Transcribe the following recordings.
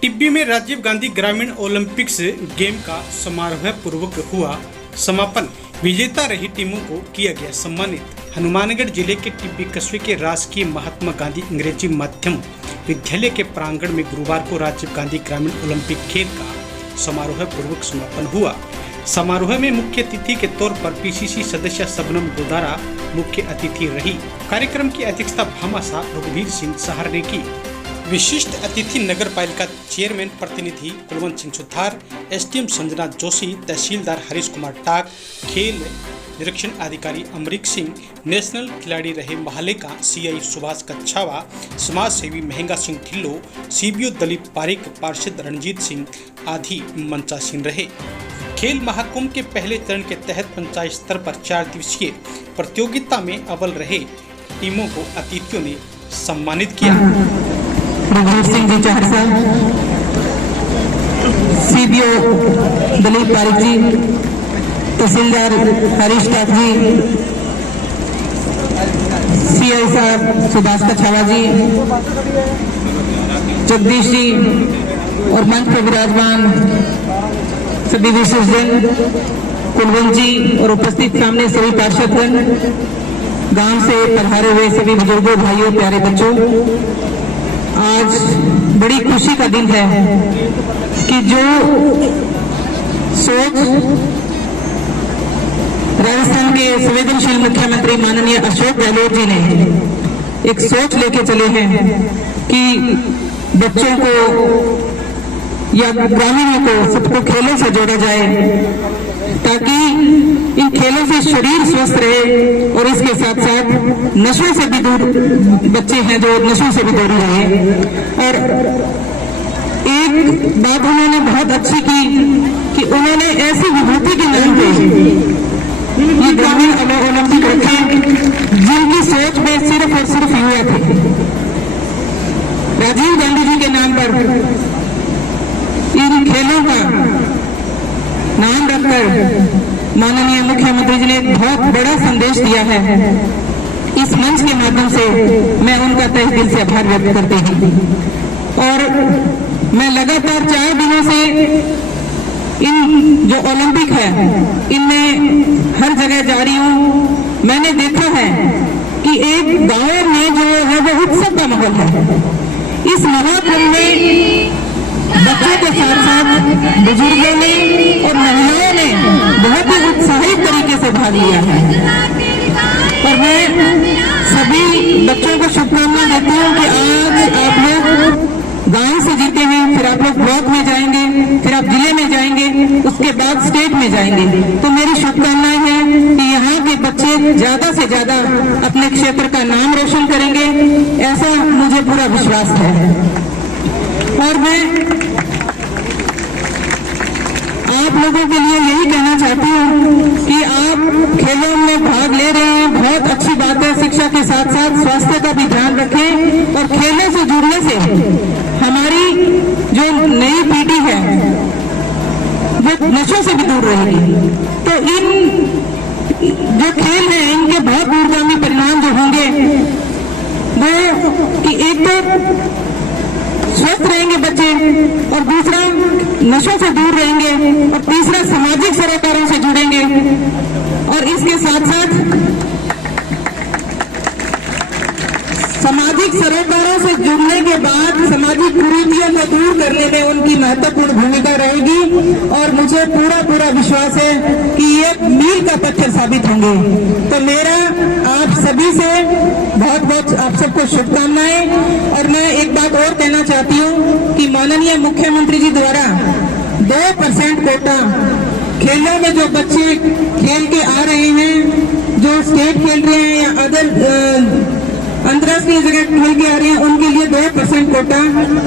टिब्बी में राजीव गांधी ग्रामीण Olympics game का समारोह पूर्वक हुआ समापन। विजेता रही टीमों को किया गया सम्मानित। हनुमानगढ़ जिले के टिब्बी कस्बे के राजकीय महात्मा गांधी अंग्रेजी माध्यम विद्यालय के प्रांगण में गुरुवार को राजीव गांधी ग्रामीण ओलंपिक खेल का समारोह पूर्वक समापन हुआ। समारोह में मुख्य अतिथि के तौर पर पीसीसी सदस्य सबनम गोदारा मुख्य अतिथि रही। कार्यक्रम की अध्यक्षता भामाशाह रघुवीर सिंह सहार ने की। विशिष्ट अतिथि नगर पालिका चेयरमैन प्रतिनिधि कुलवंत सिंह सुथार, एसडीएम संजना जोशी, तहसीलदार हरीश कुमार टाक, खेल निरीक्षण अधिकारी अमरीक सिंह, नेशनल खिलाड़ी रहे महाले का सीआई सुभाष कच्छावा, समाज सेवी महंगा सिंह ढिल्लो, सीबीओ दलीप पारिक, पार्षद रणजीत सिंह आदि मंचासीन रहे। खेल महाकुंभ के पहले चरण के तहत पंचायत स्तर पर 4 दिवसीय प्रतियोगिता में अव्वल रहे टीमों को अतिथियों ने सम्मानित किया। रणजीत सिंह जी चाहरसा, सीबीओ दलीप पारिक जी, तहसीलदार हरीश टाक जी, सीआई साहब सुभाष कच्छावा जी, जगदीश जी और मंच पर विराजमान सभी विशेषजन, कुलवंत जी और उपस्थित सामने सभी पार्षदगण, गांव से पधारे हुए सभी बुजुर्गों, भाइयों, प्यारे बच्चों, आज बड़ी खुशी का दिन है कि जो सोच राजस्थान के संवेदनशील मुख्यमंत्री माननीय अशोक गहलोत जी ने एक सोच लेके चले हैं कि बच्चों को या ग्रामीणों को सबको खेलों से जोड़ा जाए, ताकि इन खेलों से शरीर स्वस्थ रहे और इसके साथ साथ नशों से भी दूर, बच्चे हैं जो नशों से भी दूर रहे। और एक बात उन्होंने बहुत अच्छी की कि उन्होंने ऐसी विभूति के नाम पे ये ग्रामीण ओलंपिक रखे जिनकी सोच में सिर्फ और सिर्फ युवा थे। राजीव गांधी जी के नाम पर इन खेलों का नाम रखकर माननीय मुख्यमंत्री जी ने एक बहुत बड़ा संदेश दिया है। इस मंच के माध्यम से मैं उनका तहे दिल से आभार व्यक्त करती हूँ। और मैं लगातार 4 दिनों से इन जो ओलंपिक है इनमें हर जगह जा रही हूँ। मैंने देखा है कि एक गांव में जो है वो उत्सव का माहौल है। इस महाकुंभ में बच्चों के साथ साथ बुजुर्गों ने और महिलाओं ने बहुत ही उत्साहित तरीके से भाग लिया है। और मैं सभी बच्चों को शुभकामनाएं देती हूँ कि आज आप लोग गांव से जीते हैं, फिर आप लोग ब्लॉक में जाएंगे, फिर आप जिले में जाएंगे, उसके बाद स्टेट में जाएंगे। तो मेरी शुभकामनाएं हैं कि यहाँ के बच्चे ज्यादा से ज्यादा अपने क्षेत्र का नाम रोशन करेंगे, ऐसा मुझे पूरा विश्वास है। और मैं आप लोगों के लिए यही कहना चाहती हूँ कि आप खेलों में भाग ले रहे हैं, बहुत अच्छी बात है। शिक्षा के साथ साथ स्वास्थ्य का भी ध्यान रखें और खेलों से जुड़ने से हमारी जो नई पीढ़ी है वो नशों से भी दूर रहेगी। तो इन जो खेल हैं इनके बहुत दूरगामी परिणाम जो होंगे वो कि एक तो स्वस्थ रहेंगे बच्चे और दूसरा नशों से दूर रहेंगे और तीसरा सामाजिक सरोकारों से जुड़ेंगे। और इसके साथ साथ सामाजिक सरोकारों से जुड़ने के बाद सामाजिक कुरीतियों को दूर करने में उनकी महत्वपूर्ण भूमिका रहेगी। और मुझे पूरा विश्वास है कि ये मील का पत्थर साबित होंगे। तो मेरा आप सभी से बहुत आप सबको शुभकामनाएं। और मैं एक बात और कहना चाहती हूँ कि माननीय मुख्यमंत्री जी द्वारा 2% कोटा खेलों में जो बच्चे खेल के आ रहे हैं, जो स्टेट खेल रहे हैं या अदर अंतर्राष्ट्रीय जगह खेल के आ रहे हैं, उनके लिए 2% कोटा,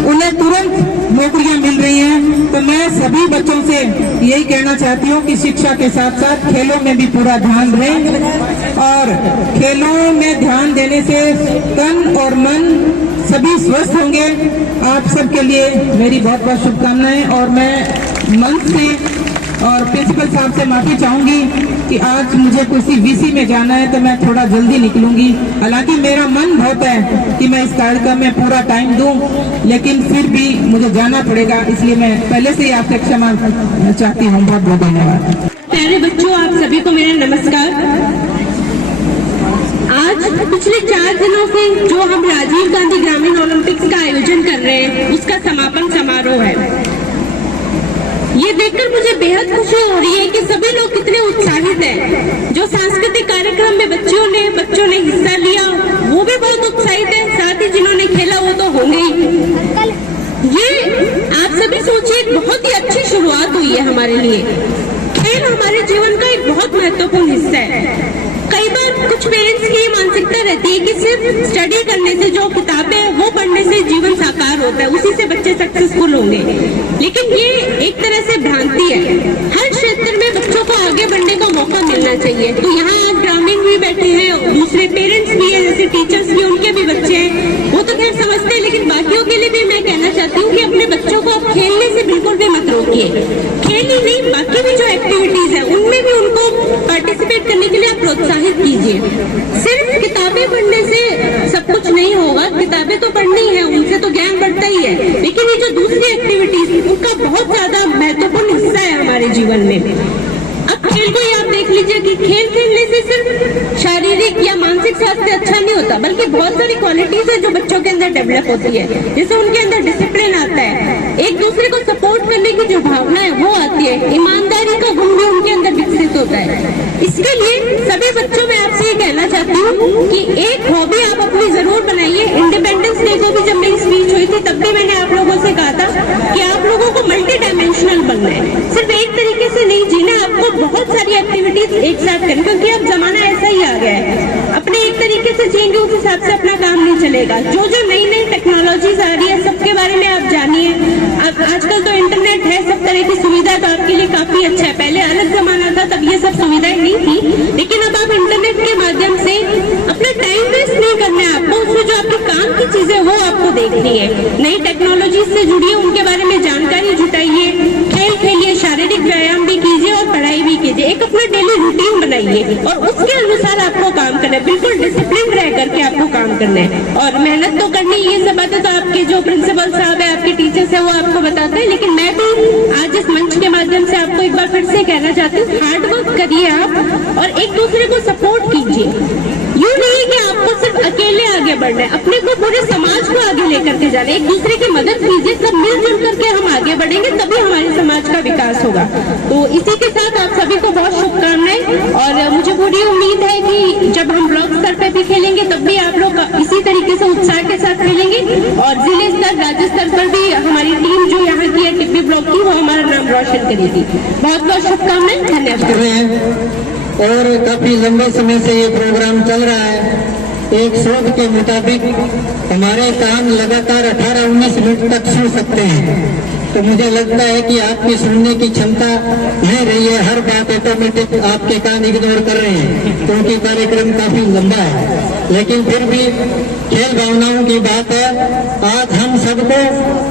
उन्हें तुरंत नौकरियां मिल रही हैं। तो मैं सभी बच्चों से यही कहना चाहती हूँ कि शिक्षा के साथ साथ खेलों में भी पूरा ध्यान दें। और खेलों में ध्यान देने से तन और मन सभी स्वस्थ होंगे। आप सबके लिए मेरी बहुत शुभकामनाएं। और मैं मन से और प्रिंसिपल साहब से माफी चाहूंगी कि आज मुझे किसी वीसी में जाना है तो मैं थोड़ा जल्दी निकलूंगी। हालांकि मेरा मन बहुत है कि मैं इस कार्यक्रम में पूरा टाइम दूं, लेकिन फिर भी मुझे जाना पड़ेगा, इसलिए मैं पहले से ही आपसे क्षमा चाहती हूँ। बहुत बहुत धन्यवाद। प्यारे बच्चों, आप सभी को मेरा नमस्कार। आज पिछले 4 दिनों से जो हम राजीव गांधी ग्रामीण ओलंपिक्स का आयोजन कर रहे हैं, उसका समापन समारोह है। ये देखकर मुझे बेहद खुशी हो रही है कि सभी लोग कितने उत्साहित हैं। जो सांस्कृतिक कार्यक्रम में बच्चों ने हिस्सा लिया, वो भी बहुत उत्साहित है। साथ ही जिन्होंने खेला वो तो होंगे ही। ये आप सभी सोचिए, बहुत ही अच्छी शुरुआत हुई है हमारे लिए। खेल हमारे जीवन का एक बहुत महत्वपूर्ण हिस्सा है। कई बार कुछ पेरेंट्स की मानसिकता रहती है कि सिर्फ स्टडी करने से, जो किताबें वो पढ़ने से जीवन साकार होता है, उसी से बच्चे सक्सेसफुल होंगे। लेकिन ये एक तरह से भ्रांति है। हर क्षेत्र में बच्चों को आगे बढ़ने का मौका मिलना चाहिए। तो यहाँ आज ग्रामीण भी बैठे हैं, दूसरे पेरेंट्स भी है, जैसे टीचर्स भी, उनके भी बच्चे हैं, वो तो खैर समझते हैं। लेकिन बाकियों के लिए भी मैं कहना चाहती हूँ कि अपने बच्चों को आप खेलने से बिल्कुल भी मत रोकिए। खेल ही नहीं, बाकी भी जो एक्टिविटीज है उनमें भी उनको पार्टिसिपेट करने के लिए आप प्रोत्साहित कीजिए। सिर्फ किताबें पढ़ने से सब कुछ नहीं होगा। किताबें तो पढ़नी है, उनसे तो ज्ञान बढ़ता ही है, लेकिन ये जो दूसरी एक्टिविटीज, उनका बहुत ज्यादा महत्वपूर्ण हिस्सा है हमारे जीवन में। अब खेल को ही आप देख लीजिए कि खेल खेलने से सिर्फ शारीरिक या मानसिक स्वास्थ्य अच्छा नहीं होता, बल्कि बहुत सारी क्वालिटीज है जो बच्चों के अंदर डेवलप होती है। जैसे उनके अंदर डिसिप्लिन आता है, एक दूसरे को सपोर्ट करने की जो भावना है वो आती है, ईमानदारी का गुण भी उनके अंदर विकसित होता है। इसके लिए सभी बच्चों में आपसे ये कहना चाहती हूँ कि एक हॉबी आप अपनी जरूर बनाइए। इंडिपेंडेंस डे को भी जब मेरी स्पीच हुई थी, तब भी मैंने आप लोगों से कहा था कि आप लोगों को मल्टी डायमेंशनल बनना है। सिर्फ एक तरीके से नहीं जीना, आपको बहुत सारी एक्टिविटीज एक साथ करें, क्योंकि अब जमाना ऐसा ही आ गया है। अपने एक तरीके से जिएंगे, उस हिसाब से अपना काम नहीं चलेगा। जो जो नई नई टेक्नोलॉजीज आ रही है, सबके बारे में आप जानिए। अब आजकल तो इंटरनेट है, सब तरह की सुविधा तो आपके लिए काफी अच्छा है। पहले अलग जमाना था, तब ये सब सुविधाएं नहीं थी, लेकिन अब आप इंटरनेट के माध्यम से अपना टाइम वेस्ट नहीं करना है आपको। उसमें जो आपके काम की चीजें वो आपको देखनी है। नई टेक्नोलॉजी से जुड़िए, उनके बारे में जानकारी जुटाइए, खेल खेलिए, शारीरिक व्यायाम भी कीजिए और पढ़ाई भी कीजिए। एक अपना डेली रूटीन बनाइए और उसके अनुसार आपको काम करना है। बिल्कुल डिसिप्लिन रह करके आपको काम करना है और मेहनत तो करनी। ये सब बातें तो आपके जो प्रिंसिपल साहब है, आपके टीचर्स है, वो आपको बताते हैं। लेकिन मैं भी आज इस मंच के माध्यम से आपको एक बार फिर से कहना चाहती हूँ, हार्ड वर्क करिए आप और एक दूसरे को सपोर्ट कीजिए। यूँ नहीं कि आपको सिर्फ अकेले आगे बढ़ना है, अपने को पूरे समाज को आगे लेकर के जाना है। एक दूसरे की मदद कीजिए, सब मिलजुल करके हम आगे बढ़ेंगे, तभी हमारे समाज का विकास होगा। तो इसी के साथ आप सभी को बहुत शुभकामनाएं और मुझे पूरी उम्मीद है कि जब हम ब्लॉक स्तर पे भी खेलेंगे, तब भी आप लोग इसी तरीके से उत्साह के साथ खेलेंगे और जिले स्तर, राज्य स्तर पर भी हमारी टीम जो यहाँ की है टिब्बी ब्लॉक की, वो हमारा नाम रोशन करेगी। बहुत बहुत शुभकामनाएं, धन्यवाद। और काफी लंबे समय से ये प्रोग्राम चल रहा है। एक शोध के मुताबिक हमारे कान लगातार 18-19 मिनट तक सुन सकते हैं। तो मुझे लगता है कि आपकी सुनने की क्षमता नहीं रही है, हर बात ऑटोमेटिक आपके कान इग्नोर कर रहे हैं, क्योंकि कार्यक्रम काफी लंबा है। लेकिन फिर भी खेल भावनाओं की बात है। आज हम सबको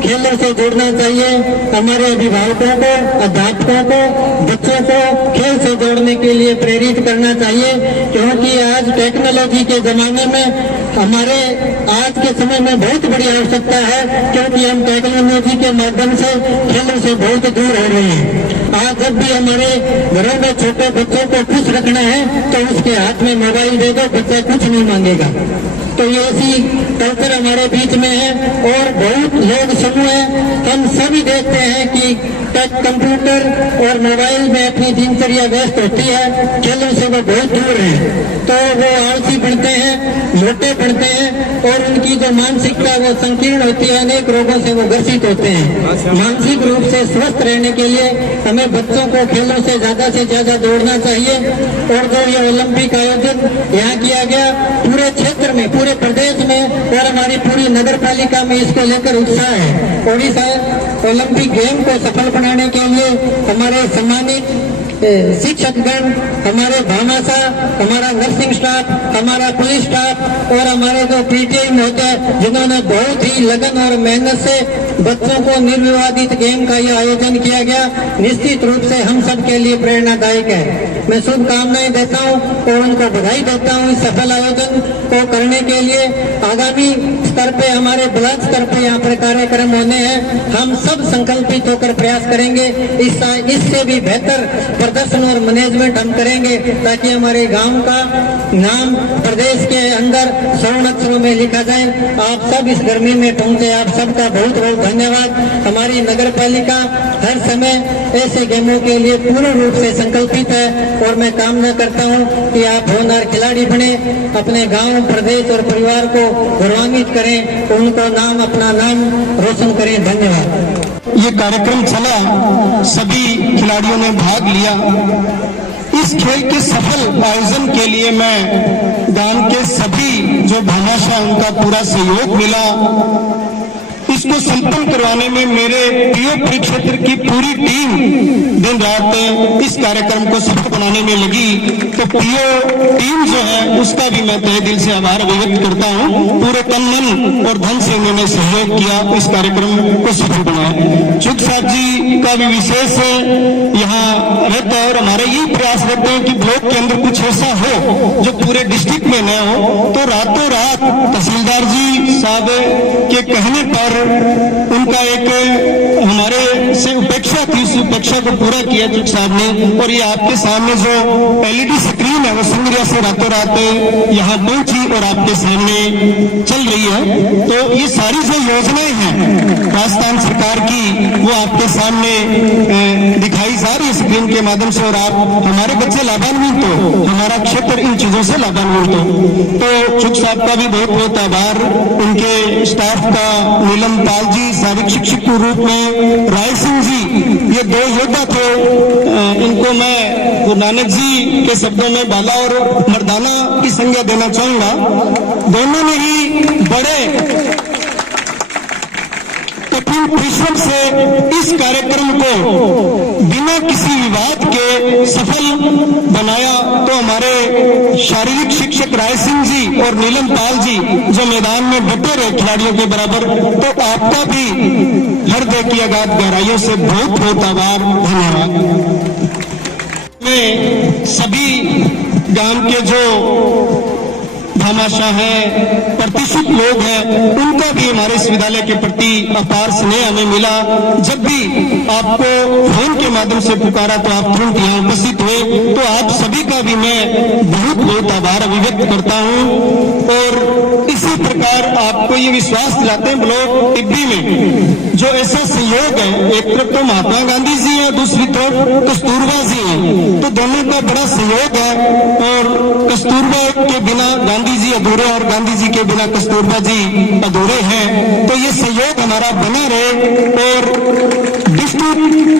खेलों से जोड़ना चाहिए। हमारे अभिभावकों को, अध्यापकों को, बच्चों को खेल से जोड़ने के लिए प्रेरित करना चाहिए, क्योंकि आज टेक्नोलॉजी के जमाने में हमारे आज के समय में बहुत बड़ी आवश्यकता है, क्योंकि हम टेक्नोलॉजी के माध्यम से खेलों से बहुत दूर हो रहे हैं। आज जब भी हमारे घरों में छोटे बच्चों को खुश रखना है तो उसके हाथ में मोबाइल दे दो, बच्चा कुछ नहीं मांगेगा। तो ये ऐसी कल्चर हमारे बीच में है और बहुत लोग समूह है। हम सभी देखते हैं कि कंप्यूटर और मोबाइल में अपनी दिनचर्या व्यस्त होती है, खेलों से वो बहुत दूर है। तो वो आलसी बनते हैं, मोटे बनते हैं और उनकी जो मानसिकता वो संकीर्ण होती है, अनेक रोगों से वो ग्रसित होते हैं। मानसिक रूप से स्वस्थ रहने के लिए हमें बच्चों को खेलों से ज्यादा जोड़ना चाहिए। और जो ये ओलंपिक आयोजन यहाँ किया गया, पूरे क्षेत्र में, पूरे प्रदेश में और हमारी पूरी नगर पालिका में इसको लेकर उत्साह है। और इस ओलंपिक गेम को सफल बनाने के लिए हमारे सम्मानित शिक्षकगण, हमारे भामाशाह, हमारा नर्सिंग स्टाफ, हमारा पुलिस स्टाफ और हमारे जो पीटीआई महोदय, जिन्होंने बहुत ही लगन और मेहनत से बच्चों को निर्विवादित गेम का ये आयोजन किया गया, निश्चित रूप से हम सब के लिए प्रेरणादायक है। मैं शुभकामनाएं देता हूं और उनको बधाई देता हूं इस सफल आयोजन को करने के लिए। आगामी स्तर पे हमारे ब्लॉक स्तर पे यहाँ पर कार्यक्रम होने हैं, हम सब संकल्पित होकर प्रयास करेंगे, इससे भी बेहतर प्रदर्शन और मैनेजमेंट हम करेंगे ताकि हमारे गांव का नाम प्रदेश के अंदर स्वर्ण अक्षरों में लिखा जाए। आप सब इस गर्मी में पहुंचे, आप सबका बहुत बहुत धन्यवाद। हमारी नगर पालिका हर समय ऐसे गेमों के लिए पूर्ण रूप से संकल्पित है और मैं कामना करता हूं कि आप होनहार खिलाड़ी बने, अपने गांव, प्रदेश और परिवार को गौरवान्वित करें, उनको नाम, अपना नाम रोशन करें। धन्यवाद। ये कार्यक्रम चला, सभी खिलाड़ियों ने भाग लिया। इस खेल के सफल आयोजन के लिए मैं गांव के सभी जो भामाशाह उनका पूरा सहयोग मिला। इसको संपन्न करवाने में मेरे पीओ परिक्षेत्र की पूरी टीम दिन रात इस कार्यक्रम को सफल बनाने में लगी। तो पीओ टीम जो है उसका भी मैं तहे दिल से आभार व्यक्त करता हूं। पूरे तन मन और धन से उन्होंने सहयोग किया, इस कार्यक्रम को सफल बनाया। चुग साहब जी का भी विशेष यहाँ रहता है और हमारे यही प्रयास रहते हैं कि ब्लॉक के अंदर कुछ ऐसा हो जो पूरे डिस्ट्रिक्ट में न हो। तो रातों रात तहसीलदार जी साहब के कहने पर उनका एक हमारे से उपेक्षा थी, उस उपेक्षा को पूरा किया चुग साहब ने। और ये आपके सामने जो एलईडी स्क्रीन है वो सिंगरिया से रातों रात यहाँ पहुंची और आपके सामने चल रही है। तो ये सारी जो योजनाएं हैं राजस्थान सरकार की वो आपके सामने दिखाई जा रही है स्क्रीन के माध्यम से, और आप हमारे बच्चे लाभान्वित हो, हमारा क्षेत्र इन चीजों से लाभान्वित हो। तो चुग साहब का भी बहुत बहुत आभार, उनके स्टाफ का, नीलम पाल जी शारीरिक शिक्षक के रूप में, राय सिंह जी, ये दो योद्धा थे। इनको मैं गुरु नानक जी के शब्दों में बाला और मर्दाना की संज्ञा देना चाहूंगा। दोनों ने ही बड़े कठिन परिश्रम से इस कार्यक्रम को बिना किसी विवाद के सफल बनाया। तो हमारे शारीरिक शिक्षक राय सिंह जी और नीलम पाल जी जो मैदान में डटे रहे खिलाड़ियों के बराबर, तो आपका भी हृदय की अगाध गहराइयों से बहुत बहुत आभार, धन्यवाद। मैं सभी गांव के जो भामाशाह है, प्रतिष्ठित लोग हैं, उनका भी हमारे इस विद्यालय के प्रति अपार स्नेह हमें मिला। जब भी आपको फोन के माध्यम से पुकारा तो आप तुरंत यहाँ उपस्थित हुए। तो आप सभी का भी मैं बहुत बहुत आभार अभिव्यक्त करता हूँ। और इसी प्रकार आपको ये विश्वास दिलाते हैं ब्लॉक टिब्बी में जो ऐसा सहयोग है, एक तरफ तो महात्मा गांधी जी है, दूसरी तरफ कस्तूरबा जी है, तो दोनों का बड़ा सहयोग है। और कस्तूरबा के बिना गांधी जी अधूरे और गांधी जी के बिना कस्तूरबा जी अधूरे हैं। तो ये सहयोग हमारा बना रहे और डिस्ट्रिक्ट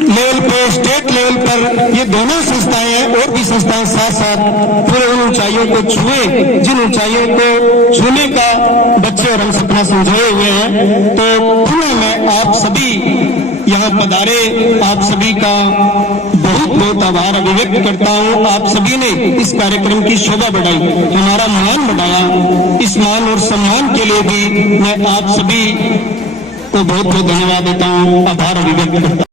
लेवल पे, स्टेट लेवल पर ये दोनों संस्थाएं हैं और भी संस्थाएं साथ साथ पूरे उन ऊंचाइयों को छुए जिन ऊंचाइयों को छूने का बच्चे और हम सपना समझाए हुए हैं। तो पुनः मैं आप सभी यहाँ पधारे, आप सभी का बहुत बहुत आभार अभिव्यक्त करता हूँ। आप सभी ने इस कार्यक्रम की शोभा बढ़ाई, हमारा मान बढ़ाया। इस मान और सम्मान के लिए भी मैं आप सभी को बहुत बहुत धन्यवाद देता हूँ, आभार अभिव्यक्त करता हूँ।